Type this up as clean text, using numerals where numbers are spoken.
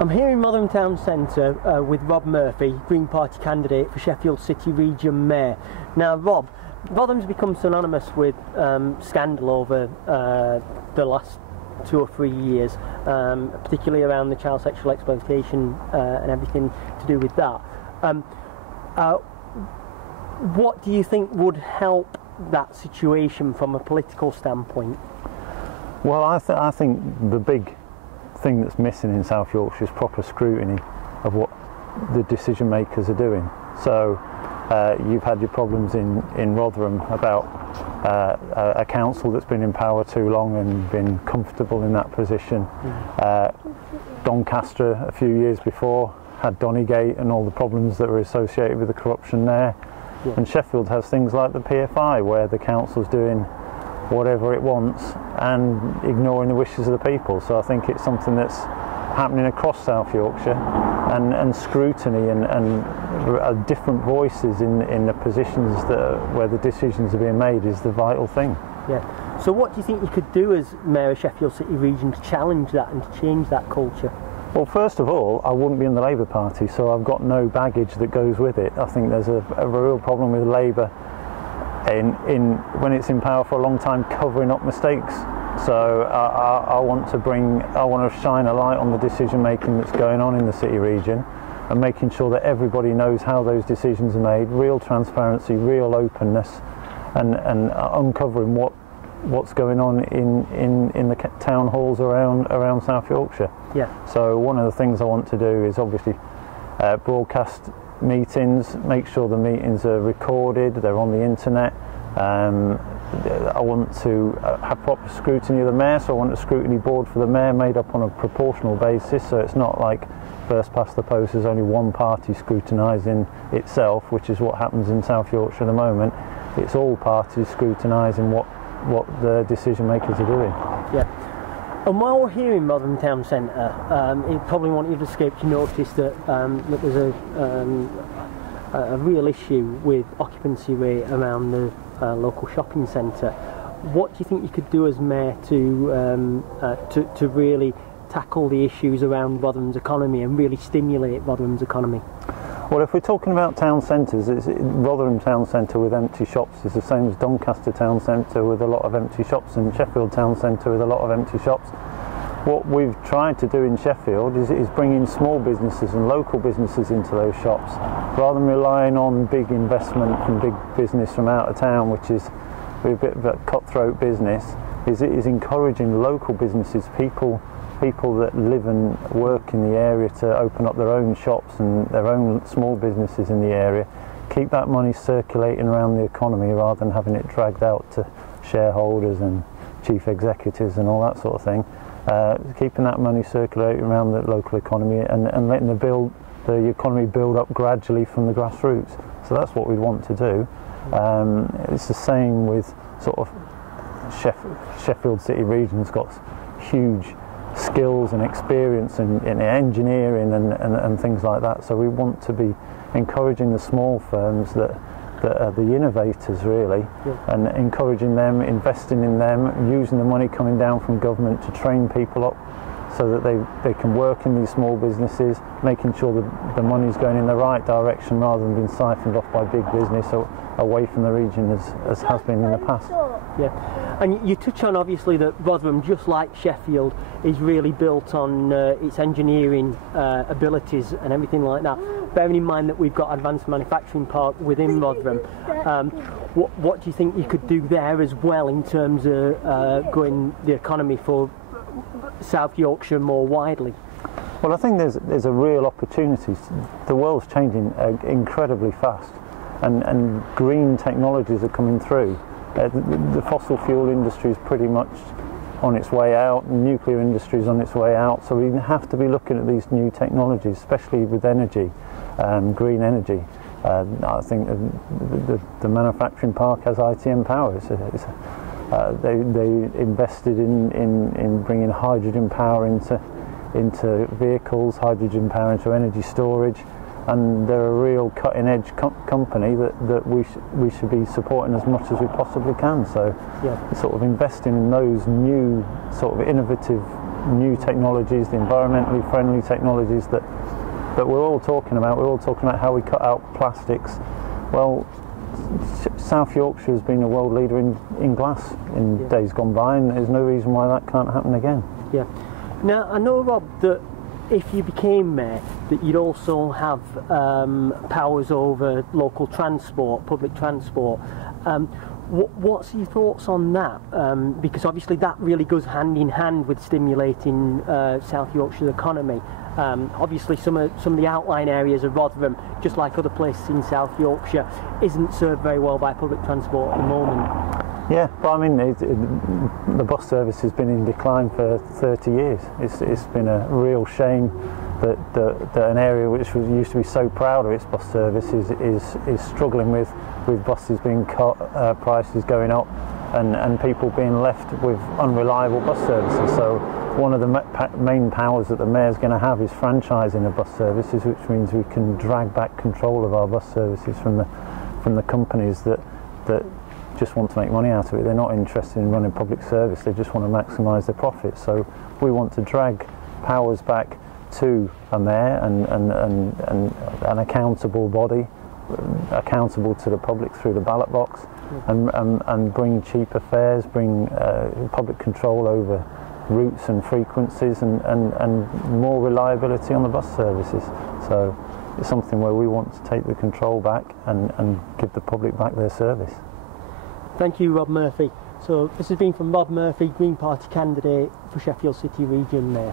I'm here in Rotherham Town Centre with Rob Murphy, Green Party candidate for Sheffield City Region Mayor. Now Rob, Rotherham's become synonymous with scandal over the last 2 or 3 years, particularly around the child sexual exploitation and everything to do with that. What do you think would help that situation from a political standpoint? Well, I think the big thing that's missing in South Yorkshire is proper scrutiny of what the decision makers are doing. So you've had your problems in Rotherham about a council that's been in power too long and been comfortable in that position. Doncaster a few years before had Donygate and all the problems that were associated with the corruption there. Yeah. And Sheffield has things like the PFI, where the council's doing whatever it wants and ignoring the wishes of the people. So I think it's something that's happening across South Yorkshire, and scrutiny and different voices in the positions where the decisions are being made is the vital thing. Yeah. So what do you think you could do as Mayor of Sheffield City Region to challenge that and to change that culture? Well, first of all, I wouldn't be in the Labour Party, so I've got no baggage that goes with it. I think there's a real problem with Labour when it's in power for a long time, covering up mistakes. So I want to shine a light on the decision making that's going on in the city region, and making sure that everybody knows how those decisions are made, real transparency, real openness, and uncovering what's going on in the town halls around South Yorkshire. Yeah. So one of the things I want to do is obviously broadcast meetings, make sure the meetings are recorded, they're on the internet. I want to have proper scrutiny of the mayor, so I want a scrutiny board for the mayor made up on a proportional basis, so it's not like first past the post, there's only one party scrutinising itself, which is what happens in South Yorkshire at the moment. It's all parties scrutinising what the decision makers are doing. Yeah. And while we're here in Rotherham Town Centre, it probably won't have escaped your notice that there's a real issue with occupancy rate around the local shopping centre. What do you think you could do as Mayor to really tackle the issues around Rotherham's economy and really stimulate Rotherham's economy? Well, if we're talking about town centres, Rotherham Town Centre with empty shops is the same as Doncaster Town Centre with a lot of empty shops, and Sheffield Town Centre with a lot of empty shops. What we've tried to do in Sheffield is bring in small businesses and local businesses into those shops, rather than relying on big investment from big business from out of town, which is a bit of a cutthroat business. Is encouraging local businesses, people that live and work in the area, to open up their own shops and their own small businesses in the area, keep that money circulating around the economy rather than having it dragged out to shareholders and chief executives and all that sort of thing. Keeping that money circulating around the local economy and letting the economy build up gradually from the grassroots. So that's what we want to do. It's the same with sort of Sheffield City Region's got huge skills and experience in engineering and things like that, so we want to be encouraging the small firms that are the innovators really. Yeah. And encouraging them, investing in them, using the money coming down from government to train people up so that they can work in these small businesses, making sure that the money's going in the right direction rather than being siphoned off by big business or away from the region as has been in the past. Yeah, and you touch on obviously that Rotherham, just like Sheffield, is really built on its engineering abilities and everything like that. Bearing in mind that we've got Advanced Manufacturing Park within Rotherham, what do you think you could do there as well in terms of growing the economy for South Yorkshire more widely? Well, I think there's a real opportunity. The world's changing incredibly fast, and green technologies are coming through. The fossil fuel industry is pretty much on its way out, and the nuclear industry is on its way out, so we have to be looking at these new technologies, especially with energy, green energy. I think the manufacturing park has ITM Power. They invested in bringing hydrogen power into vehicles, hydrogen power into energy storage, and they're a real cutting-edge company that we should be supporting as much as we possibly can. So, yeah, sort of investing in those new sort of innovative new technologies, the environmentally friendly technologies that we're all talking about. We're all talking about how we cut out plastics. Well, South Yorkshire has been a world leader in glass in days gone by, and there's no reason why that can't happen again. Yeah. Now, I know, Rob, that if you became mayor, that you'd also have powers over local transport, public transport. What's your thoughts on that? Because obviously that really goes hand in hand with stimulating South Yorkshire's economy. Obviously some of the outlying areas of Rotherham, just like other places in South Yorkshire, isn't served very well by public transport at the moment. Yeah, but I mean, the bus service has been in decline for 30 years. It's been a real shame that an area which used to be so proud of its bus service is struggling with buses being cut, prices going up, and people being left with unreliable bus services. So one of the main powers that the mayor's going to have is franchising of bus services, which means we can drag back control of our bus services from the companies that just want to make money out of it. They're not interested in running public service, they just want to maximise their profits. So we want to drag powers back to a mayor and an accountable body, accountable to the public through the ballot box, and bring cheaper fares, bring public control over routes and frequencies, and more reliability on the bus services. So it's something where we want to take the control back and give the public back their service. Thank you, Rob Murphy. So this has been from Rob Murphy, Green Party candidate for Sheffield City Region Mayor.